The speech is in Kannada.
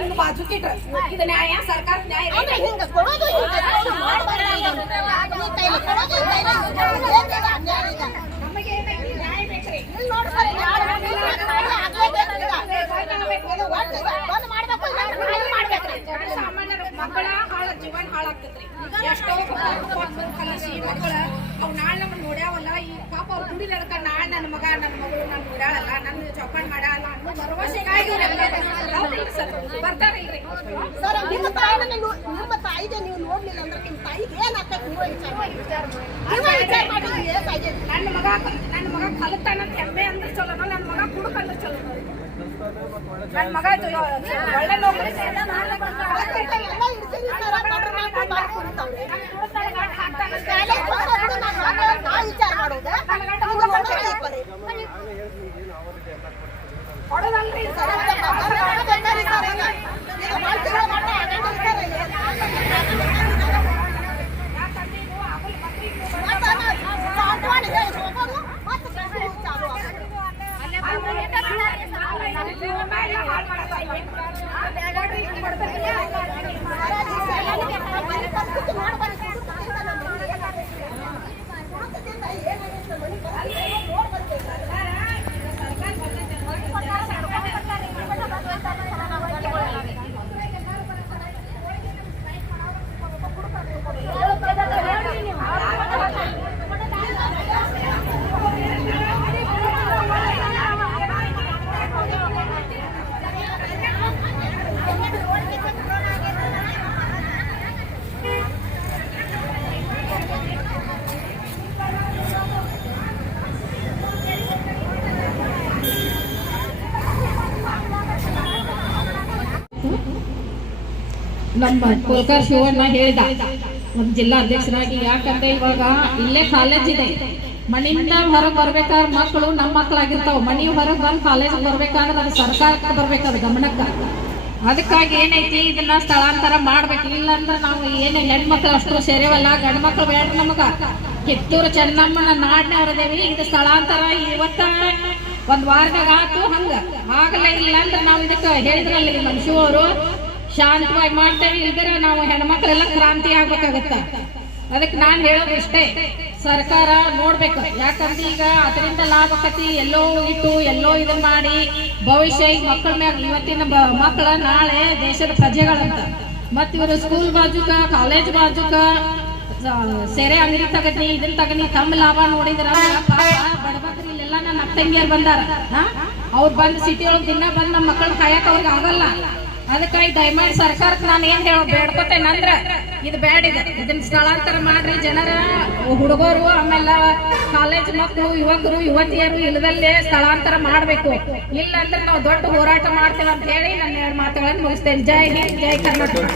ಹಿಂಗ್ ಬಾಜುಕಿಟ್ರ ಇದು ನ್ಯಾಯ ಸರ್ಕಾರ ನ್ಯಾಯ? ನಮಗೆ ನ್ಯಾಯ ಬೇಕ್ರಿ. ಸಾಮಾನ್ಯರ ಮಕ್ಕಳ ಹಾಳ ಜೀವನ ಹಾಳಾಗ್ತೈತ್ರಿ ಎಷ್ಟೋ ಕಲಿಸಿ ಮಕ್ಕಳ ಅವ್ ನಾಳೆ ನಮ್ಮನ್ನ ನೋಡ್ಯಾವಲ್ಲ ಈ ಪಾಪ ಅವ್ರು ಕುಡಿಲಡ್ಕ ನಾಳೆ ನನ್ನ ಮಗ ನನ್ನ ಮಗಳು ನನ್ನ ನೋಡ್ಯಾಳಲ್ಲ ನನ್ನ ಭರವಸೆಗಾಗಿ ಹೌದಿಲ್ರಿ ಸರ್, ನಿಮ್ಮ ತಾಯಿನ ನಿಮ್ಮ ತಾಯಿಗೆ ನೀವು ನೋಡ್ಲಿಲ್ಲ ಅಂದ್ರೆ ನಿಮ್ಮ ತಾಯಿಗೆ ಏನಾಗ್ತದೆ ನೀವೇ ವಿಚಾರ? ಮಾಡಿ ವಿಚಾರ ಮಾಡಿ ನನ್ನ ಮಗ ನನ್ನ ಮಗ ಕಲಿತಾನ ಹೆಮ್ಮೆ ಅಂದ್ರೆ ಚಲೋ ನನ್ನ ಮಗ ಕುಡ್ಕಂದ್ರೆ ಚಲೋ ನನ್ನ ಮಗ ಒಳ್ಳೆ ನೌಕರಿ ಎಲ್ಲ ಮಾಡ್ತಾರೆ. ನಮ್ಮ ಕೋಲ್ಕರ್ ಶಿವಣ್ಣ ಹೇಳಿದ. ನಮ್ಮ ಜಿಲ್ಲಾ ಅಧ್ಯಕ್ಷರಾಗಿ. ಯಾಕಂದ್ರೆ ಇವಾಗ ಇಲ್ಲೇ ಕಾಲೇಜ್ ಇದೆ. ಮನೆಯಿಂದ ಹೊರಗೆ ಬರ್ಬೇಕಾದ್ರೆ ಮಕ್ಕಳು ನಮ್ಮ ಮಕ್ಕಳಾಗಿರ್ತಾವ. ಮನೆ ಹೊರಗೆ ಬಂದು ಕಾಲೇಜ್ ಬರ್ಬೇಕಾದ್ರೆ ಅದು ಸರ್ಕಾರಕ್ಕೆ ಬರ್ಬೇಕಾದ್ರೆ ಗಮನಕ್ಕೆ. ಅದಕ್ಕಾಗಿ ಏನೈತಿ? ಇದನ್ನ ಸ್ಥಳಾಂತರ ಮಾಡ್ಬೇಕು. ಇಲ್ಲಾಂದ್ರೆ ನಾವು ಏನೇ ಹೆಣ್ಮಕ್ಳು ಅಷ್ಟು ಸೇರಿವಲ್ಲ. ಗಂಡು ಮಕ್ಳು ನಮಗ. ಕಿತ್ತೂರು ಚೆನ್ನಮ್ಮನ ನಾಡಿನವ್ರದೇವಿ ಇದು ಸ್ಥಳಾಂತರ ಇವತ್ತ ಒಂದ್ ವಾರದಾಗ ಆತು ಹಂಗ. ಆಗಲೇ ಇಲ್ಲ ಅಂದ್ರೆ ನಾವು ಇದಕ್ಕೆ ಹೇಳಿದ್ರಲ್ಲಿ ಮನುಷ್ಯ ಅವರು. ಶಾಂತವಾಗಿ ಮಾಡ್ತೇವೆ, ಇಲ್ದಿರ ನಾವು ಹೆಣ್ಮಕ್ಳೆಲ್ಲ ಕ್ರಾಂತಿ ಆಗ್ಬೇಕಾಗತ್ತ? ಅದಕ್ಕೆ ನಾನು ಹೇಳೋದು ಇಷ್ಟೇ, ಸರ್ಕಾರ ನೋಡ್ಬೇಕು, ಯಾಕಂದ್ರೆ ಈಗ ಅದರಿಂದ ಲಾಭ ಆಕತಿ ಎಲ್ಲೋ ಇಟ್ಟು, ಎಲ್ಲೋ ಇದು ಮಾಡಿ, ಭವಿಷ್ಯ ಈಗ ಮಕ್ಕಳ ಮ್ಯಾಗ, ಇವತ್ತಿನ ಮಕ್ಕಳ ನಾಳೆ ದೇಶದ ಪ್ರಜೆಗಳಂತ. ಮತ್ ಇವರು ಸ್ಕೂಲ್ ಬಾಜುಕ ಕಾಲೇಜ್ ಬಾಜುಕ ಸೆರೆ ಅಂಗಡಿ ತಗನಿ ಇದನ್ನ ತಗನಿ ತಮ್ಮ ಲಾಭ ನೋಡಿದ್ರ ಬಡಬಗ್ರಿ ಇಲ್ಲೆಲ್ಲ ನನ್ನ ಅತ್ತಂಗಿಯರ್ ಬಂದಾರ ಅವ್ರು ಬಂದ್ ಸಿಟಿ ಒಳಗ್ ದಿನ ಬಂದ್ ನಮ್ಮ ಮಕ್ಕಳ ಕಾಯಕ್ ಅವ್ರಿಗೆ ಆಗಲ್ಲ. ಅದಕ್ಕಾಗಿ ದಯಮಾಡಿ ಸರ್ಕಾರಕ್ಕೆ ನಾನು ಏನ್ ಹೇಳೋ ಬೇಡ್ಕೊತೇನೆ ಅಂದ್ರ ಇದು ಬೇಡ ಇದೆ. ಇದನ್ನ ಸ್ಥಳಾಂತರ ಮಾಡ್ರಿ ಜನರ, ಹುಡುಗರು, ಆಮೇಲೆ ಕಾಲೇಜ್ ಮಕ್ಕಳು ಯುವಕರು, ಯುವತಿಯರು ಇಲ್ಲದಲ್ಲೇ ಸ್ಥಳಾಂತರ ಮಾಡ್ಬೇಕು. ಇಲ್ಲ ಅಂದ್ರೆ ನಾವು ದೊಡ್ಡ ಹೋರಾಟ ಮಾಡ್ತೇವೆ ಅಂತ ಹೇಳಿ ನನ್ನ ಎರಡು ಮಾತುಗಳನ್ನು ಮುಗಿಸ್ತೇನೆ. ಜೈ ಹಿಂದ್, ಜೈ ಕರ್ನಾಟಕ.